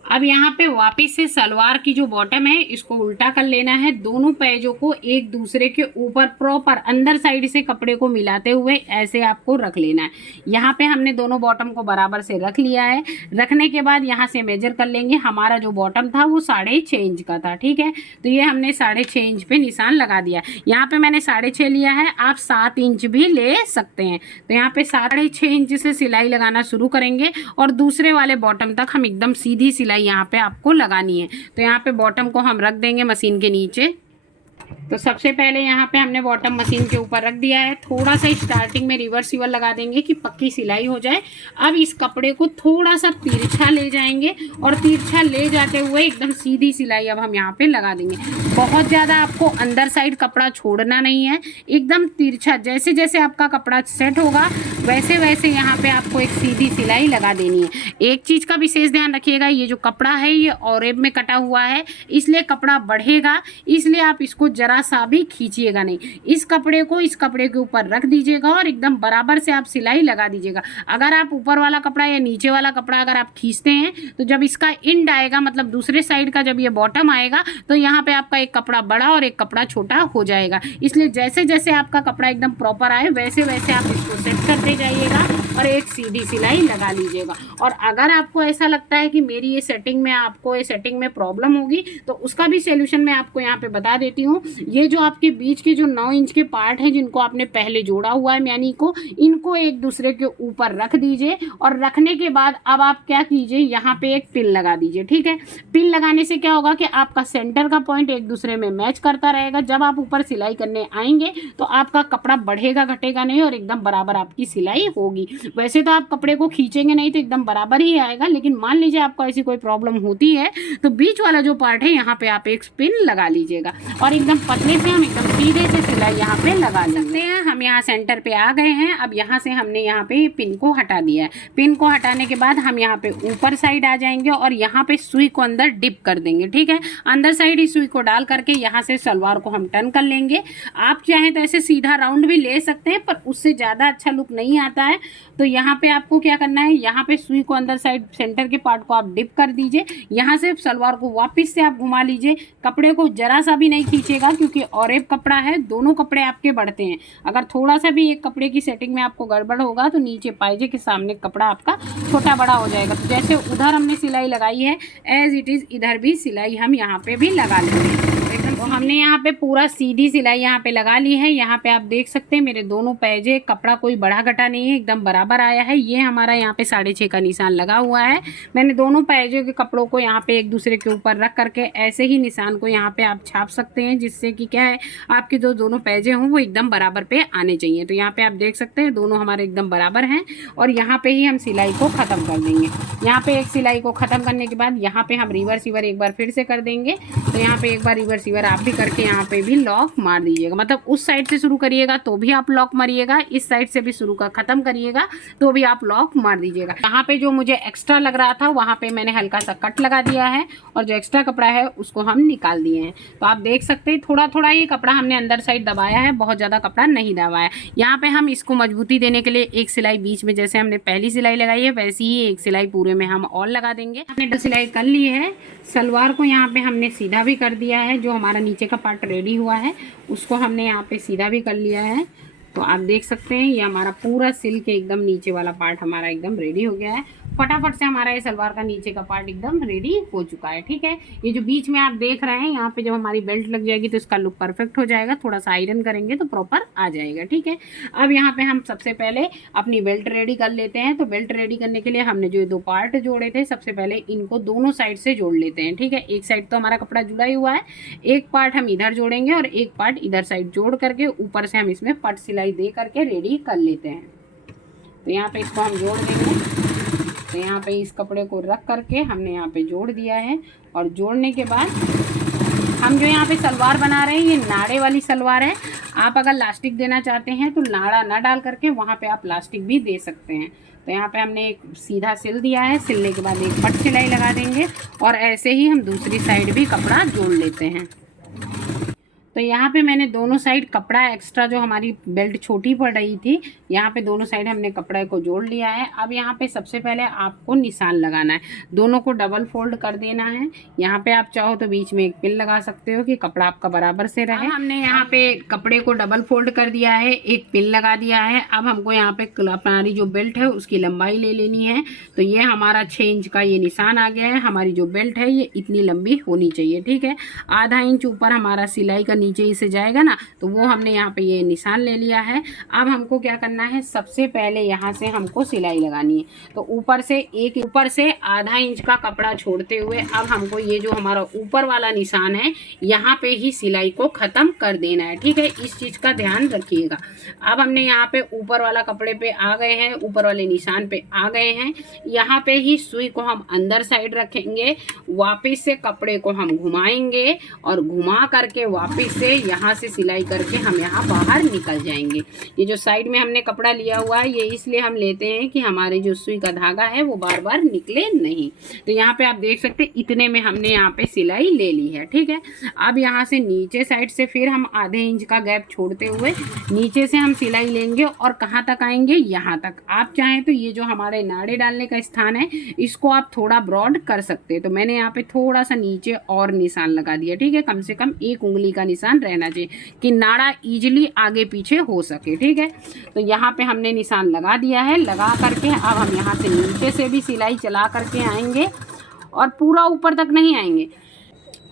अब यहाँ पे वापस से सलवार की जो बॉटम है इसको उल्टा कर लेना है। दोनों पैजों को एक दूसरे के ऊपर प्रॉपर अंदर साइड से कपड़े को मिलाते हुए ऐसे आपको रख लेना है। यहाँ पे हमने दोनों बॉटम को बराबर से रख लिया है। रखने के बाद यहाँ से मेजर कर लेंगे। हमारा जो बॉटम था वो 6.5 इंच का था। ठीक है, तो ये हमने 6.5 इंच पे निशान लगा दिया। यहाँ पे मैंने 6.5 लिया है, आप 7 इंच भी ले सकते हैं। तो यहाँ पे 6.5 इंच से सिलाई लगाना शुरू करेंगे और दूसरे वाले बॉटम तक हम एकदम सीधी सिलाई यहाँ पे आपको लगानी है। तो यहाँ पे बॉटम को हम रख देंगे मशीन के नीचे। तो सबसे पहले यहाँ पे हमने बॉटम मशीन के ऊपर रख दिया है, थोड़ा सा स्टार्टिंग में रिवर्सिबल लगा देंगे कि पक्की सिलाई हो जाए। अब इस कपड़े को थोड़ा सा तिरछा ले जाएंगे और तिरछा ले जाते हुए एकदम सीधी सिलाई अब हम यहाँ पे लगा देंगे। बहुत ज़्यादा आपको अंदर साइड कपड़ा छोड़ना नहीं है, एकदम तिरछा। जैसे जैसे आपका कपड़ा सेट होगा वैसे वैसे यहाँ पे आपको एक सीधी सिलाई लगा देनी है। एक चीज़ का विशेष ध्यान रखिएगा, ये जो कपड़ा है ये ऑरेब में कटा हुआ है, इसलिए कपड़ा बढ़ेगा, इसलिए आप इसको जरा सा भी खींचिएगा नहीं। इस कपड़े को इस कपड़े के ऊपर रख दीजिएगा और एकदम बराबर से आप सिलाई लगा दीजिएगा। अगर आप ऊपर वाला कपड़ा या नीचे वाला कपड़ा अगर आप खींचते हैं तो जब इसका इंड आएगा, मतलब दूसरे साइड का जब ये बॉटम आएगा, तो यहाँ पे आपका एक कपड़ा बड़ा और एक कपड़ा छोटा हो जाएगा। इसलिए जैसे जैसे आपका कपड़ा एकदम प्रॉपर आए वैसे वैसे आप इसको सेट करते जाइएगा और एक सीधी सिलाई लगा लीजिएगा। और अगर आपको ऐसा लगता है कि मेरी ये सेटिंग में प्रॉब्लम होगी तो उसका भी सोल्यूशन मैं आपको यहाँ पे बता देती हूँ। ये जो आपके बीच के जो 9 इंच के पार्ट हैं जिनको आपने पहले जोड़ा हुआ है यानी को, इनको एक दूसरे के ऊपर रख दीजिए और रखने के बाद अब आप क्या कीजिए, यहाँ पे एक पिन लगा दीजिए। ठीक है, पिन लगाने से क्या होगा कि आपका सेंटर का पॉइंट एक दूसरे में मैच करता रहेगा। जब आप ऊपर सिलाई करने आएंगे तो आपका कपड़ा बढ़ेगा घटेगा नहीं और एकदम बराबर आपकी सिलाई होगी। वैसे तो आप कपड़े को खींचेंगे नहीं तो एकदम बराबर ही आएगा, लेकिन मान लीजिए आपको ऐसी कोई प्रॉब्लम होती है तो बीच वाला जो पार्ट है यहाँ पे आप एक पिन लगा लीजिएगा और एकदम पतले से हम एकदम सीधे से सिलाई यहाँ पे लगा लेते हैं। हम यहाँ सेंटर पे आ गए हैं। अब यहाँ से हमने यहाँ पे पिन को हटा दिया है। पिन को हटाने के बाद हम यहाँ पे ऊपर साइड आ जाएंगे और यहाँ पे सुई को अंदर डिप कर देंगे। ठीक है, अंदर साइड ही सुई को डाल करके यहाँ से सलवार को हम टर्न कर लेंगे। आप चाहें तो ऐसे सीधा राउंड भी ले सकते हैं, पर उससे ज़्यादा अच्छा लुक नहीं आता है। तो यहाँ पे आपको क्या करना है, यहाँ पे सुई को अंदर साइड सेंटर के पार्ट को आप डिप कर दीजिए। यहाँ से सलवार को वापस से आप घुमा लीजिए। कपड़े को जरा सा भी नहीं खींचेगा क्योंकि ऑरेब कपड़ा है, दोनों कपड़े आपके बढ़ते हैं। अगर थोड़ा सा भी एक कपड़े की सेटिंग में आपको गड़बड़ होगा तो नीचे पाइजे के सामने कपड़ा आपका छोटा बड़ा हो जाएगा। तो जैसे उधर हमने सिलाई लगाई है एज इट इज़ इधर भी सिलाई हम यहाँ पे भी लगा लेंगे। तो हमने यहाँ पे पूरा सीधी सिलाई यहाँ पे लगा ली है। यहाँ पे आप देख सकते हैं मेरे दोनों पैजे कपड़ा कोई बढ़ा घटा नहीं है, एकदम बराबर आया है। ये हमारा यहाँ पे 6.5 का निशान लगा हुआ है। मैंने दोनों पैजे के कपड़ों को यहाँ पे एक दूसरे के ऊपर रख करके ऐसे ही निशान को यहाँ पे आप छाप सकते हैं, जिससे कि क्या है आपके जो दोनों पैजे हों वो एकदम बराबर पे आने चाहिए। तो यहाँ पे आप देख सकते हैं दोनों हमारे एकदम बराबर हैं और यहाँ पे ही हम सिलाई को ख़त्म कर देंगे। यहाँ पे एक सिलाई को ख़त्म करने के बाद यहाँ पे हम रिवर्सिवर एक बार फिर से कर देंगे। तो यहाँ पे एक बार रिवर्सिवर आप भी करके यहाँ पे भी लॉक मार दीजिएगा। मतलब उस साइड से शुरू करिएगा तो भी आप लॉक मारिएगा, इस साइड से भी शुरू कर ख़त्म करिएगा तो भी आप लॉक मार दीजिएगा। यहाँ पे जो मुझे एक्स्ट्रा लग रहा था वहाँ पे मैंने हल्का सा कट लगा दिया है और जो एक्स्ट्रा कपड़ा है उसको हम निकाल दिए हैं। तो आप देख सकते हैं थोड़ा थोड़ा ही कपड़ा हमने अंदर साइड दबाया है, बहुत ज़्यादा कपड़ा नहीं दबाया। यहाँ पे हम इसको मजबूती देने के लिए एक सिलाई बीच में जैसे हमने पहली सिलाई लगाई है वैसी ही एक सिलाई पूरे में हम और लगा देंगे। हमने सिलाई कर ली है। सलवार को यहाँ पे हमने सीधा भी कर दिया है। जो हमारा नीचे का पार्ट रेडी हुआ है उसको हमने यहाँ पे सीधा भी कर लिया है। तो आप देख सकते हैं ये हमारा पूरा सिल के एकदम नीचे वाला पार्ट हमारा एकदम रेडी हो गया है। फटाफट से हमारा ये सलवार का नीचे का पार्ट एकदम रेडी हो चुका है। ठीक है, ये जो बीच में आप देख रहे हैं यहाँ पे जब हमारी बेल्ट लग जाएगी तो इसका लुक परफेक्ट हो जाएगा। थोड़ा सा आयरन करेंगे तो प्रॉपर आ जाएगा। ठीक है, अब यहाँ पे हम सबसे पहले अपनी बेल्ट रेडी कर लेते हैं। तो बेल्ट रेडी करने के लिए हमने जो 2 पार्ट जोड़े थे सबसे पहले इनको दोनों साइड से जोड़ लेते हैं। ठीक है, एक साइड तो हमारा कपड़ा जुड़ा ही हुआ है, एक पार्ट हम इधर जोड़ेंगे और एक पार्ट इधर साइड जोड़ करके ऊपर से हम इसमें पट सिलाई दे करके रेडी कर लेते हैं। तो यहाँ पे इसको हम जोड़ देंगे। तो यहाँ पे इस कपड़े को रख करके हमने यहाँ पे जोड़ दिया है और जोड़ने के बाद हम जो यहाँ पे सलवार बना रहे हैं ये नाड़े वाली सलवार है। आप अगर लास्टिक देना चाहते हैं तो नाड़ा ना डाल करके वहाँ पे आप लास्टिक भी दे सकते हैं। तो यहाँ पे हमने एक सीधा सिल दिया है, सिलने के बाद एक पट सिलाई लगा देंगे और ऐसे ही हम दूसरी साइड भी कपड़ा जोड़ लेते हैं। तो यहाँ पे मैंने दोनों साइड कपड़ा एक्स्ट्रा जो हमारी बेल्ट छोटी पड़ रही थी यहाँ पे दोनों साइड हमने कपड़े को जोड़ लिया है। अब यहाँ पे सबसे पहले आपको निशान लगाना है, दोनों को डबल फोल्ड कर देना है। यहाँ पे आप चाहो तो बीच में एक पिन लगा सकते हो कि कपड़ा आपका बराबर से रहे। हमने यहाँ पे कपड़े को डबल फोल्ड कर दिया है, एक पिन लगा दिया है। अब हमको यहाँ पे हमारी जो बेल्ट है उसकी लंबाई ले लेनी है। तो ये हमारा 6 इंच का ये निशान आ गया है। हमारी जो बेल्ट है ये इतनी लंबी होनी चाहिए। ठीक है, आधा इंच ऊपर हमारा सिलाई का नीचे ही से जाएगा ना, तो वो हमने यहाँ पे ये निशान ले लिया है। अब हमको क्या करना है, सबसे पहले यहाँ से हमको सिलाई लगानी है। तो ऊपर से आधा इंच का कपड़ा छोड़ते हुए अब हमको ये जो हमारा ऊपर वाला निशान है यहाँ पे ही सिलाई को ख़त्म कर देना है। ठीक है, इस चीज़ का ध्यान रखिएगा। अब हमने यहाँ पे ऊपर वाला कपड़े पे आ गए हैं, ऊपर वाले निशान पे आ गए हैं। यहाँ पे ही सुई को हम अंदर साइड रखेंगे, वापस से कपड़े को हम घुमाएंगे और घुमा करके वापस से यहाँ से सिलाई करके हम यहाँ बाहर निकल जाएंगे। ये जो साइड में हमने कपड़ा लिया हुआ है ये इसलिए हम लेते हैं कि हमारे जो सुई का धागा है वो बार बार निकले नहीं। तो यहाँ पे आप देख सकते हैं इतने में हमने यहाँ पे सिलाई ले ली है। ठीक है, अब यहाँ से नीचे साइड से फिर हम आधे इंच का गैप छोड़ते हुए नीचे से हम सिलाई लेंगे और कहाँ तक आएंगे, यहाँ तक। आप चाहें तो ये जो हमारे नाड़े डालने का स्थान है इसको आप थोड़ा ब्रॉड कर सकते हैं। तो मैंने यहाँ पे थोड़ा सा नीचे और निशान लगा दिया। ठीक है, कम से कम 1 उंगली का निशान रहना चाहिए कि नाड़ा इजीली आगे पीछे हो सके। ठीक है, तो यहाँ पे हमने निशान लगा दिया है। लगा करके अब हम यहाँ से नीचे से भी सिलाई चला करके आएंगे और पूरा ऊपर तक नहीं आएंगे,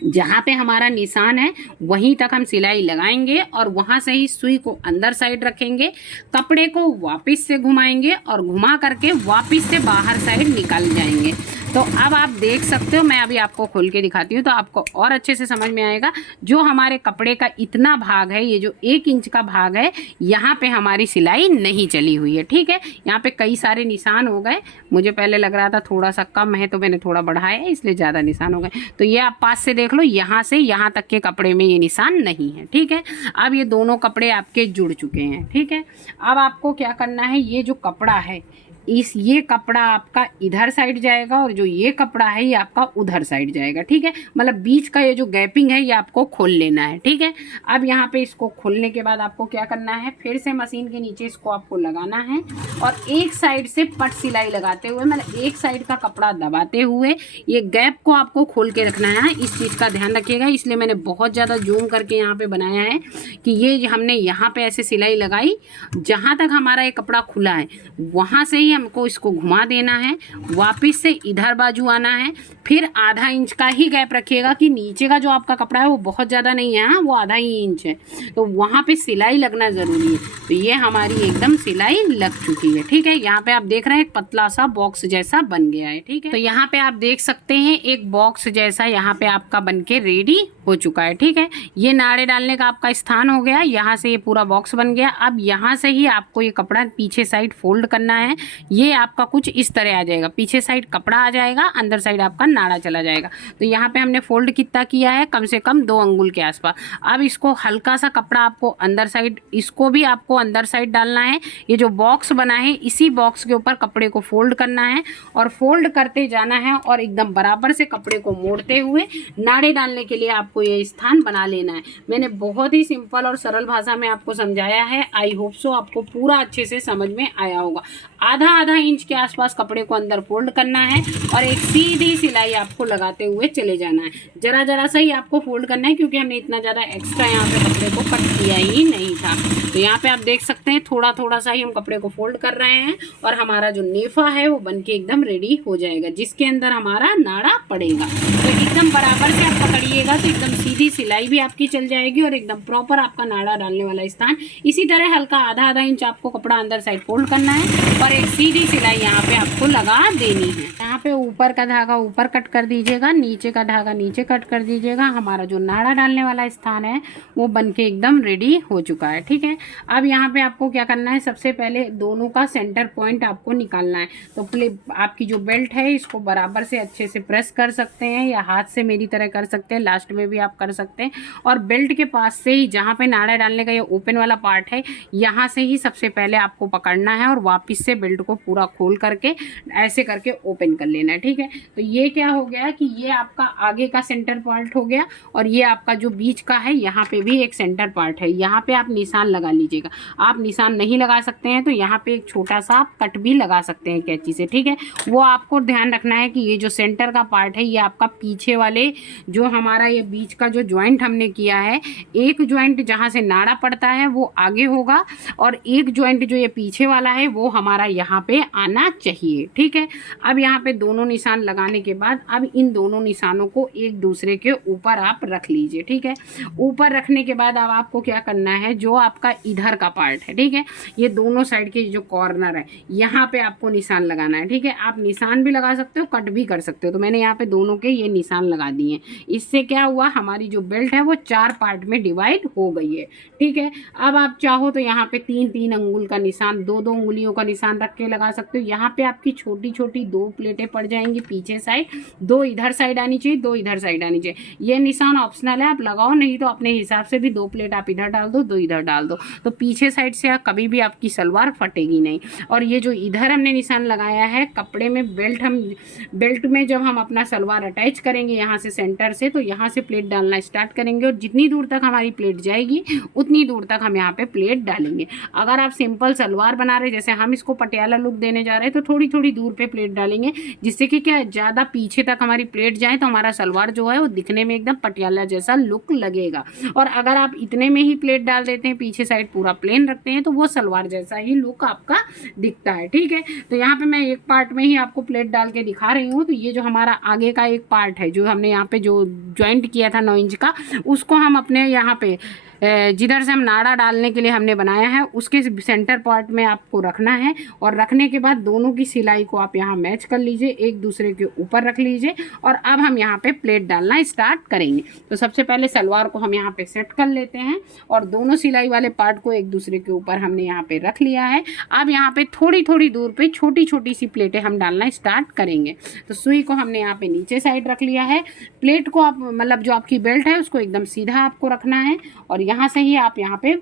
जहाँ पे हमारा निशान है वहीं तक हम सिलाई लगाएंगे और वहाँ से ही सुई को अंदर साइड रखेंगे, कपड़े को वापस से घुमाएंगे और घुमा करके वापस से बाहर साइड निकल जाएंगे। तो अब आप देख सकते हो, मैं अभी आपको खोल के दिखाती हूँ तो आपको और अच्छे से समझ में आएगा। जो हमारे कपड़े का इतना भाग है, ये जो 1 इंच का भाग है, यहाँ पे हमारी सिलाई नहीं चली हुई है। ठीक है, यहाँ पे कई सारे निशान हो गए। मुझे पहले लग रहा था थोड़ा सा कम है तो मैंने थोड़ा बढ़ाया है, इसलिए ज़्यादा निशान हो गए। तो ये आप पास से देख लो, यहाँ से यहाँ तक के कपड़े में ये निशान नहीं है। ठीक है, अब ये दोनों कपड़े आपके जुड़ चुके हैं। ठीक है, अब आपको क्या करना है, ये जो कपड़ा है ये कपड़ा आपका इधर साइड जाएगा और जो ये कपड़ा है ये आपका उधर साइड जाएगा। ठीक है, मतलब बीच का ये जो गैपिंग है ये आपको खोल लेना है। ठीक है, अब यहाँ पे इसको खोलने के बाद आपको क्या करना है, फिर से मशीन के नीचे इसको आपको लगाना है और एक साइड से पट सिलाई लगाते हुए, मतलब एक साइड का कपड़ा दबाते हुए ये गैप को आपको खोल के रखना है। इस चीज़ का ध्यान रखिएगा, इसलिए मैंने बहुत ज़्यादा जूम करके यहाँ पे बनाया है कि ये हमने यहाँ पे ऐसे सिलाई लगाई, जहाँ तक हमारा ये कपड़ा खुला है वहाँ से ही हमको इसको घुमा देना है, वापस से इधर बाजू आना है, फिर आधा इंच का ही गैप रखिएगा कि नीचे का जो आपका कपड़ा है वो बहुत ज़्यादा नहीं है, वो आधा ही इंच है, तो वहाँ पे सिलाई लगना ज़रूरी है। तो ये हमारी एकदम सिलाई लग चुकी है। ठीक है, यहाँ पे आप देख रहे हैं एक पतला सा बॉक्स जैसा बन गया है। ठीक है, तो यहाँ पे आप देख सकते हैं एक बॉक्स जैसा यहाँ पे आपका बनके रेडी हो चुका है। ठीक है, ये नाड़े डालने का आपका स्थान हो गया, यहाँ से ये पूरा बॉक्स बन गया। अब यहाँ से ही आपको ये कपड़ा पीछे साइड फोल्ड करना है। ये आपका कुछ इस तरह आ जाएगा, पीछे साइड कपड़ा आ जाएगा, अंदर साइड आपका नाड़ा चला जाएगा। तो यहाँ पे हमने फोल्ड कितना किया है, कम से कम 2 अंगुल के आसपास। अब इसको हल्का सा कपड़ा आपको अंदर साइड, इसको भी आपको अंदर साइड डालना है। ये जो बॉक्स बना है इसी बॉक्स के ऊपर कपड़े को फोल्ड करना है और फोल्ड करते जाना है और एकदम बराबर से कपड़े को मोड़ते हुए नाड़े डालने के लिए आपको ये स्थान बना लेना है। मैंने बहुत ही सिंपल और सरल भाषा में आपको समझाया है। आई होप सो आपको पूरा अच्छे से समझ में आया होगा। आधा इंच के आसपास कपड़े को अंदर फोल्ड करना है और एक सीधी सिलाई आपको लगाते हुए चले जाना है। जरा सा ही आपको फोल्ड करना है क्योंकि हमने इतना ज़्यादा एक्स्ट्रा यहाँ पे कपड़े को कट किया ही नहीं था। तो यहाँ पे आप देख सकते हैं थोड़ा सा ही हम कपड़े को फोल्ड कर रहे हैं और हमारा जो नेफा है वो बनके एकदम रेडी हो जाएगा, जिसके अंदर हमारा नाड़ा पड़ेगा। तो एकदम बराबर से आप पकड़िएगा तो एकदम सीधी सिलाई भी आपकी चल जाएगी और एकदम प्रॉपर आपका नाड़ा डालने वाला स्थान। इसी तरह हल्का आधा इंच आपको कपड़ा अंदर साइड फोल्ड करना है और एक सीधी सिलाई यहाँ पे आपको लगा देनी है। यहाँ पे ऊपर का धागा ऊपर कट कर दीजिएगा, नीचे का धागा नीचे कट कर दीजिएगा। हमारा जो नाड़ा डालने वाला स्थान है वो बनके एकदम रेडी हो चुका है। ठीक है, अब यहाँ पे आपको क्या करना है, सबसे पहले दोनों का सेंटर पॉइंट आपको निकालना है। तो आपकी जो बेल्ट है इसको बराबर से अच्छे से प्रेस कर सकते हैं या हाथ से मेरी तरह कर सकते हैं, लास्ट में भी आप कर सकते हैं। और बेल्ट के पास से ही जहाँ पे नाड़ा डालने का ये ओपन वाला पार्ट है यहाँ से ही सबसे पहले आपको पकड़ना है और वापस से बेल्ट को पूरा खोल करके ऐसे करके ओपन कर लेना है। ठीक है, तो ये क्या हो गया कि ये आपका आगे का सेंटर पार्ट हो गया और ये आपका जो बीच का है यहाँ पे भी एक सेंटर पार्ट है। यहाँ पे आप निशान लगा लीजिएगा। आप निशान नहीं लगा सकते हैं तो यहाँ पे एक छोटा सा आप कट भी लगा सकते हैं कैंची से। ठीक है, वो आपको ध्यान रखना है कि ये जो सेंटर का पार्ट है ये आपका पीछे वाले जो हमारे हमारा ये बीच का जो जॉइंट हमने किया है, एक जॉइंट जहाँ से नाड़ा पड़ता है वो आगे होगा और एक जॉइंट जो ये पीछे वाला है वो हमारा यहाँ पे आना चाहिए। ठीक है, अब यहाँ पे दोनों निशान लगाने के बाद अब इन दोनों निशानों को एक दूसरे के ऊपर आप रख लीजिए। ठीक है, ऊपर रखने के बाद अब आपको क्या करना है, जो आपका इधर का पार्ट है, ठीक है, ये दोनों साइड के जो कॉर्नर है यहाँ पे आपको निशान लगाना है। ठीक है, आप निशान भी लगा सकते हो, कट भी कर सकते हो। तो मैंने यहाँ पे दोनों के ये निशान लगा दिए। इससे क्या हुआ, हमारी जो बेल्ट है वो 4 पार्ट में डिवाइड हो गई है। ठीक है, अब आप चाहो तो यहाँ पे 3-3 अंगुल का निशान, 2-2 उंगलियों का निशान रख के लगा सकते हो। यहाँ पे आपकी छोटी छोटी 2 प्लेटें पड़ जाएंगी पीछे साइड, 2 इधर साइड आनी चाहिए, 2 इधर साइड आनी चाहिए। ये निशान ऑप्शनल है, आप लगाओ, नहीं तो अपने हिसाब से भी 2 प्लेट आप इधर डाल दो, 2 इधर डाल दो, तो पीछे साइड से कभी भी आपकी सलवार फटेगी नहीं। और ये जो इधर हमने निशान लगाया है कपड़े में, बेल्ट में जब हम अपना सलवार अटैच करेंगे यहाँ से सेंटर से, तो यहाँ से प्लेट डालना स्टार्ट करेंगे और जितनी दूर तक हमारी प्लेट जाएगी उतनी दूर तक हम यहाँ पे प्लेट डालेंगे। अगर आप सिंपल सलवार बना रहे, जैसे हम इसको पटियाला लुक देने जा रहे हैं, तो थोड़ी थोड़ी दूर पे प्लेट डालेंगे, जिससे कि क्या ज़्यादा पीछे तक हमारी प्लेट जाए तो हमारा सलवार जो है वो दिखने में एकदम पटियाला जैसा लुक लगेगा। और अगर आप इतने में ही प्लेट डाल देते हैं, पीछे साइड पूरा प्लेन रखते हैं, तो वो सलवार जैसा ही लुक आपका दिखता है। ठीक है, तो यहाँ पे मैं एक पार्ट में ही आपको प्लेट डाल के दिखा रही हूँ। तो ये जो हमारा आगे का एक पार्ट है, जो हमने यहाँ पे जो ज्वाइंट किया था 9 इंच का, उसको हम अपने यहाँ पे जिधर से हम नाड़ा डालने के लिए हमने बनाया है उसके सेंटर पार्ट में आपको रखना है। और रखने के बाद दोनों की सिलाई को आप यहाँ मैच कर लीजिए, एक दूसरे के ऊपर रख लीजिए और अब हम यहाँ पे प्लेट डालना स्टार्ट करेंगे। तो सबसे पहले सलवार को हम यहाँ पे सेट कर लेते हैं और दोनों सिलाई वाले पार्ट को एक दूसरे के ऊपर हमने यहाँ पे रख लिया है। अब यहाँ पे थोड़ी थोड़ी दूर पे छोटी छोटी सी प्लेटें हम डालना स्टार्ट करेंगे। तो सुई को हमने यहाँ पे नीचे साइड रख लिया है। प्लेट को आप मतलब जो आपकी बेल्ट है उसको एकदम सीधा आपको रखना है और यहाँ से ही आप यहाँ पे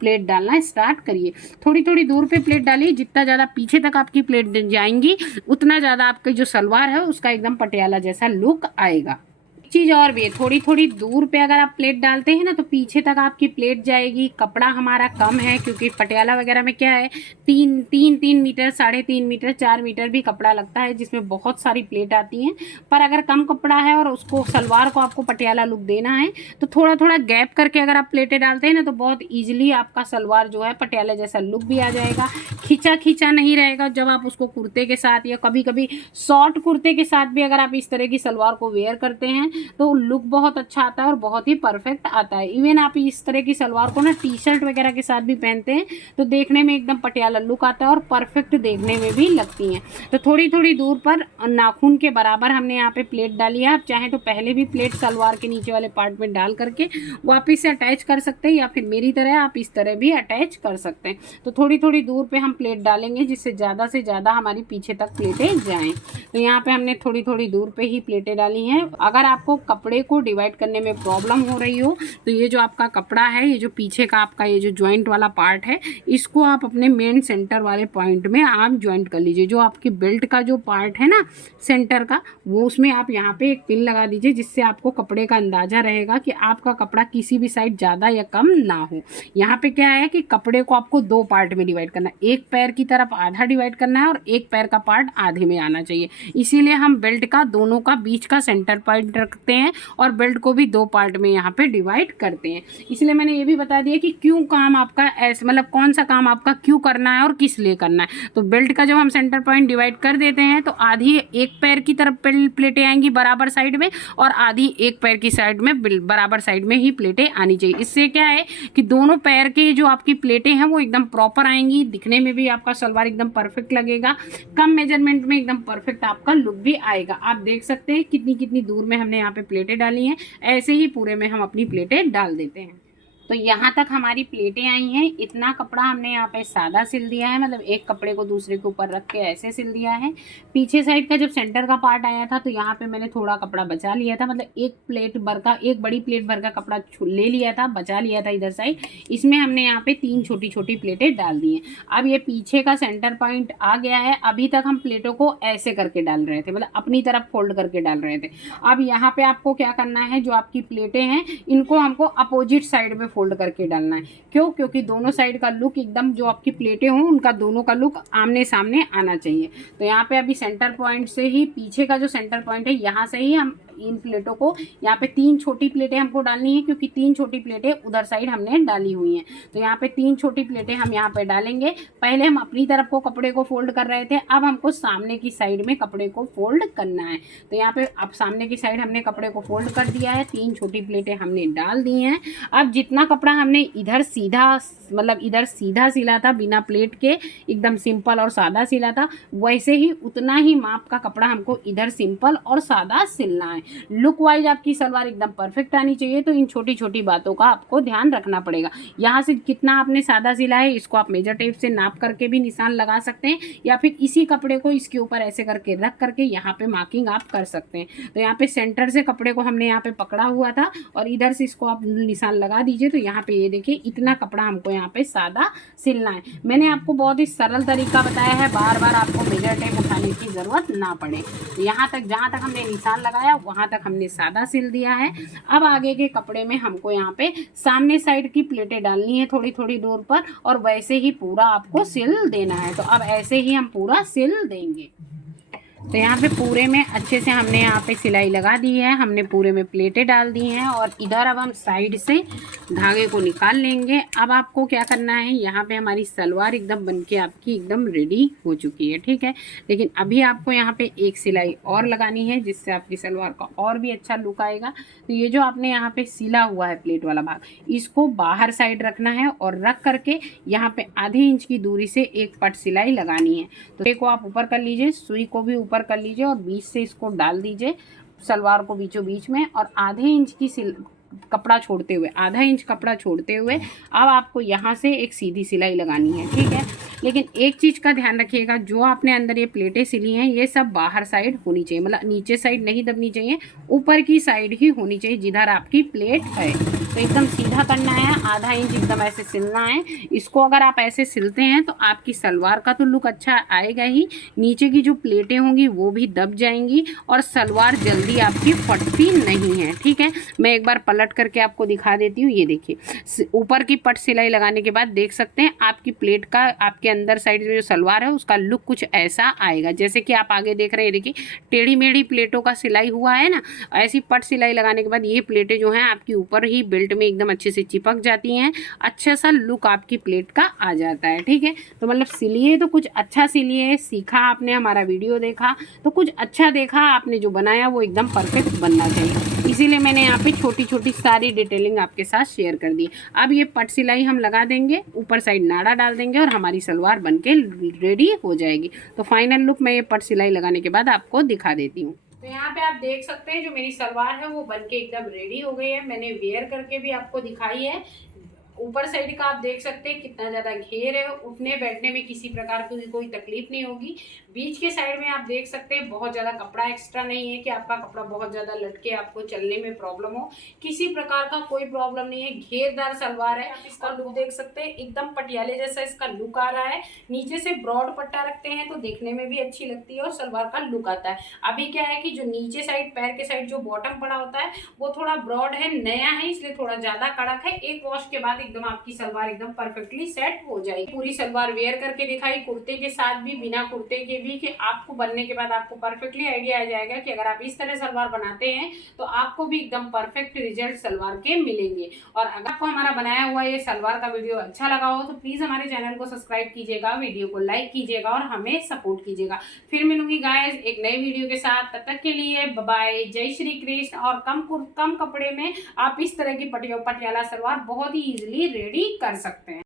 प्लेट डालना स्टार्ट करिए। थोड़ी थोड़ी दूर पे प्लेट डालिए, जितना ज़्यादा पीछे तक आपकी प्लेट जाएंगी उतना ज़्यादा आपकी जो सलवार है उसका एकदम पटियाला जैसा लुक आएगा। चीज़ और भी है, थोड़ी थोड़ी दूर पे अगर आप प्लेट डालते हैं ना तो पीछे तक आपकी प्लेट जाएगी। कपड़ा हमारा कम है क्योंकि पटियाला वगैरह में क्या है 3 मीटर, 3.5 मीटर, 4 मीटर भी कपड़ा लगता है, जिसमें बहुत सारी प्लेट आती हैं। पर अगर कम कपड़ा है और उसको सलवार को आपको पटियाला लुक देना है तो थोड़ा थोड़ा गैप करके अगर आप प्लेटें डालते हैं ना तो बहुत ईजिली आपका सलवार जो है पटियाला जैसा लुक भी आ जाएगा, खींचा खींचा नहीं रहेगा। जब आप उसको कुर्ते के साथ या कभी कभी शॉर्ट कुर्ते के साथ भी अगर आप इस तरह की सलवार को वेयर करते हैं तो लुक बहुत अच्छा आता है और बहुत ही परफेक्ट आता है। इवन आप इस तरह की सलवार को ना टी शर्ट वगैरह के साथ भी पहनते हैं तो देखने में एकदम पटियाला लुक आता है और परफेक्ट देखने में भी लगती हैं। तो थोड़ी थोड़ी दूर पर नाखून के बराबर हमने यहाँ पे प्लेट डाली है। आप चाहें तो पहले भी प्लेट सलवार के नीचे वाले पार्ट में डाल करके वापस से अटैच कर सकते हैं या फिर मेरी तरह आप इस तरह भी अटैच कर सकते हैं। तो थोड़ी थोड़ी दूर पे हम प्लेट डालेंगे जिससे ज़्यादा से ज़्यादा हमारी पीछे तक प्लेटें जाएँ। तो यहाँ पे हमने थोड़ी थोड़ी दूर पे ही प्लेटें डाली हैं। अगर आपको कपड़े को डिवाइड करने में प्रॉब्लम हो रही हो तो ये जो आपका कपड़ा है, ये जो पीछे का आपका ये जो जॉइंट वाला पार्ट है, इसको आप अपने मेन सेंटर वाले पॉइंट में आप जॉइंट कर लीजिए। जो आपकी बेल्ट का जो पार्ट है ना सेंटर का, वो उसमें आप यहाँ पे एक पिन लगा दीजिए जिससे आपको कपड़े का अंदाजा रहेगा कि आपका कपड़ा किसी भी साइड ज़्यादा या कम ना हो। यहाँ पे क्या है कि कपड़े को आपको 2 पार्ट में डिवाइड करना है, एक पैर की तरफ आधा डिवाइड करना है और एक पैर का पार्ट आधे में आना चाहिए। इसीलिए हम बेल्ट का दोनों का बीच का सेंटर पॉइंट रखते हैं और बेल्ट को भी 2 पार्ट में यहाँ पे डिवाइड करते हैं। इसलिए मैंने ये भी बता दिया कि क्यों काम आपका ऐसे, मतलब कौन सा काम आपका क्यों करना है और किस लिए करना है। तो बेल्ट का जब हम सेंटर पॉइंट डिवाइड कर देते हैं तो आधी एक पैर की तरफ प्लेटें आएंगी बराबर साइड में और आधी एक पैर की साइड में बराबर साइड में ही प्लेटें आनी चाहिए। इससे क्या है कि दोनों पैर के जो आपकी प्लेटें हैं वो एकदम प्रॉपर आएंगी, दिखने में भी आपका सलवार एकदम परफेक्ट लगेगा, कम मेजरमेंट में एकदम परफेक्ट आपका लुक भी आएगा। आप देख सकते हैं कितनी कितनी दूर में हमने यहाँ पे प्लेटें डाली हैं। ऐसे ही पूरे में हम अपनी प्लेटें डाल देते हैं। तो यहाँ तक हमारी प्लेटें आई हैं। इतना कपड़ा हमने यहाँ पे सादा सिल दिया है, मतलब एक कपड़े को दूसरे के ऊपर रख के ऐसे सिल दिया है। पीछे साइड का जब सेंटर का पार्ट आया था तो यहाँ पे मैंने थोड़ा कपड़ा बचा लिया था, मतलब एक बड़ी प्लेट भर का कपड़ा ले लिया था, बचा लिया था इधर साइड। इसमें हमने यहाँ पे 3 छोटी छोटी प्लेटें डाल दी हैं। अब ये पीछे का सेंटर पॉइंट आ गया है। अभी तक हम प्लेटों को ऐसे करके डाल रहे थे, मतलब अपनी तरफ फोल्ड करके डाल रहे थे। अब यहाँ पे आपको क्या करना है, जो आपकी प्लेटें हैं इनको हमको अपोजिट साइड में फोल्ड करके डालना है। क्यों? क्योंकि दोनों साइड का लुक एकदम, जो आपकी प्लेटें हों उनका दोनों का लुक आमने सामने आना चाहिए। तो यहाँ पे अभी सेंटर पॉइंट से ही, पीछे का जो सेंटर पॉइंट है यहाँ से ही हम इन प्लेटों को यहाँ पे 3 छोटी प्लेटें हमको डालनी है, क्योंकि 3 छोटी प्लेटें उधर साइड हमने डाली हुई हैं। तो यहाँ पे 3 छोटी प्लेटें हम यहाँ पे डालेंगे। पहले हम अपनी तरफ को कपड़े को फोल्ड कर रहे थे, अब हमको सामने की साइड में कपड़े को फोल्ड करना है। तो यहाँ पे अब सामने की साइड हमने कपड़े को फोल्ड कर दिया है, 3 छोटी प्लेटें हमने डाल दी हैं। अब जितना कपड़ा हमने इधर सीधा मतलब इधर सीधा सिला था बिना प्लेट के, एकदम सिंपल और सादा सिला था, वैसे ही उतना ही माप का कपड़ा हमको इधर सिंपल और सादा सिलना है। लुक वाइज आपकी सलवार एकदम परफेक्ट आनी चाहिए, तो इन छोटी छोटी बातों का आपको ध्यान रखना पड़ेगा। यहाँ से कितना आपने सादा सिला है इसको आप मेजर टेप से नाप करके भी निशान लगा सकते हैं, या फिर इसी कपड़े को इसके ऊपर ऐसे करके रख करके यहाँ पे मार्किंग आप कर सकते हैं। तो यहाँ पे सेंटर से कपड़े को हमने यहाँ पे पकड़ा हुआ था और इधर से इसको आप निशान लगा दीजिए। तो यहाँ पे ये देखिए इतना कपड़ा हमको यहाँ पे सादा सिलना है। मैंने आपको बहुत ही सरल तरीका बताया है, बार बार आपको मेजर टेप उठाने की ज़रूरत ना पड़े। तो यहाँ तक जहाँ तक हमने निशान लगाया वहाँ तक हमने सादा सिल दिया है। अब आगे के कपड़े में हमको यहाँ पे सामने साइड की प्लेटें डालनी है थोड़ी थोड़ी दूर पर, और वैसे ही पूरा आपको सिल देना है। तो अब ऐसे ही हम पूरा सिल देंगे। तो यहाँ पे पूरे में अच्छे से हमने यहाँ पे सिलाई लगा दी है, हमने पूरे में प्लेटें डाल दी हैं, और इधर अब हम साइड से धागे को निकाल लेंगे। अब आपको क्या करना है, यहाँ पे हमारी सलवार एकदम बनके आपकी एकदम रेडी हो चुकी है, ठीक है। लेकिन अभी आपको यहाँ पे एक सिलाई और लगानी है, जिससे आपकी सलवार का और भी अच्छा लुक आएगा। तो ये जो आपने यहाँ पे सिला हुआ है प्लेट वाला भाग, इसको बाहर साइड रखना है और रख करके यहाँ पे आधे इंच की दूरी से एक पट सिलाई लगानी है। तो देखो आप ऊपर कर लीजिए, सुई को भी ऊपर कर लीजिए और बीच से इसको डाल दीजिए सलवार को बीचों बीच में, और आधे इंच की कपड़ा छोड़ते हुए, आधा इंच कपड़ा छोड़ते हुए अब आपको यहाँ से एक सीधी सिलाई लगानी है, ठीक है। लेकिन एक चीज़ का ध्यान रखिएगा, जो आपने अंदर ये प्लेटें सिली हैं ये सब बाहर साइड होनी चाहिए, मतलब नीचे साइड नहीं दबनी चाहिए, ऊपर की साइड ही होनी चाहिए जिधर आपकी प्लेट है। तो एकदम सीधा करना है, आधा इंच एकदम ऐसे सिलना है। इसको अगर आप ऐसे सिलते हैं तो आपकी सलवार का तो लुक अच्छा आएगा ही, नीचे की जो प्लेटें होंगी वो भी दब जाएंगी और सलवार जल्दी आपकी फटती नहीं है, ठीक है। मैं एक बार पलट करके आपको दिखा देती हूँ। ये देखिए ऊपर की पट सिलाई लगाने के बाद देख सकते हैं आपकी प्लेट का, आपके अंदर साइड में जो सलवार है उसका लुक कुछ ऐसा आएगा, जैसे कि आप आगे देख रहे हैं। देखिए टेढ़ी मेढ़ी प्लेटों का सिलाई हुआ है ना, ऐसी पट सिलाई लगाने के बाद ये प्लेटें जो हैं आपकी ऊपर ही बेल्ट में एकदम अच्छे से चिपक जाती हैं, अच्छा सा लुक आपकी प्लेट का आ जाता है, ठीक है। तो मतलब सिलिए तो कुछ अच्छा सिलिए, सीखा आपने, हमारा वीडियो देखा तो कुछ अच्छा देखा, आपने जो बनाया वो एकदम परफेक्ट बनना चाहिए, इसीलिए मैंने यहाँ पे छोटी छोटी सारी डिटेलिंग आपके साथ शेयर कर दी। अब ये पट सिलाई हम लगा देंगे, ऊपर साइड नाड़ा डाल देंगे और हमारी सलवार बनके रेडी हो जाएगी। तो फाइनल लुक मैं ये पट सिलाई लगाने के बाद आपको दिखा देती हूँ। तो यहाँ पे आप देख सकते हैं जो मेरी सलवार है वो बनके एकदम रेडी हो गई है। मैंने वेयर करके भी आपको दिखाई है। ऊपर साइड का आप देख सकते हैं कितना ज़्यादा घेर है, उठने बैठने में किसी प्रकार की कोई तकलीफ नहीं होगी। बीच के साइड में आप देख सकते हैं बहुत ज़्यादा कपड़ा एक्स्ट्रा नहीं है कि आपका कपड़ा बहुत ज़्यादा लटके आपको चलने में प्रॉब्लम हो, किसी प्रकार का कोई प्रॉब्लम नहीं है। घेरदार सलवार है, इसका लुक देख सकते हैं एकदम पटियाले जैसा इसका लुक आ रहा है। नीचे से ब्रॉड पट्टा रखते हैं तो देखने में भी अच्छी लगती है और सलवार का लुक आता है। अभी क्या है कि जो नीचे साइड पैर के साइड जो बॉटम पड़ा होता है वो थोड़ा ब्रॉड है, नया है, इसलिए थोड़ा ज़्यादा कड़क है। एक वॉश के बाद एकदम आपकी सलवार एकदम परफेक्टली सेट हो जाएगी। पूरी सलवार वेयर करके दिखाई, कुर्ते के साथ भी, बिना कुर्ते के भी, कि आपको बनने के बाद आपको परफेक्टली आइडिया आ जाएगा कि अगर आप इस तरह सलवार बनाते हैं तो आपको भी एकदम परफेक्ट रिजल्ट सलवार के मिलेंगे। और अगर आपको हमारा बनाया हुआ ये सलवार का वीडियो अच्छा लगा हो तो प्लीज हमारे चैनल को सब्सक्राइब कीजिएगा, वीडियो को लाइक कीजिएगा और हमें सपोर्ट कीजिएगा। फिर मिलूंगी गाइस एक नई वीडियो के साथ, तब तक के लिए बाय बाय, जय श्री कृष्ण। और कम कपड़े में आप इस तरह की पटियाला सलवार बहुत ही इजीली रेडी कर सकते हैं।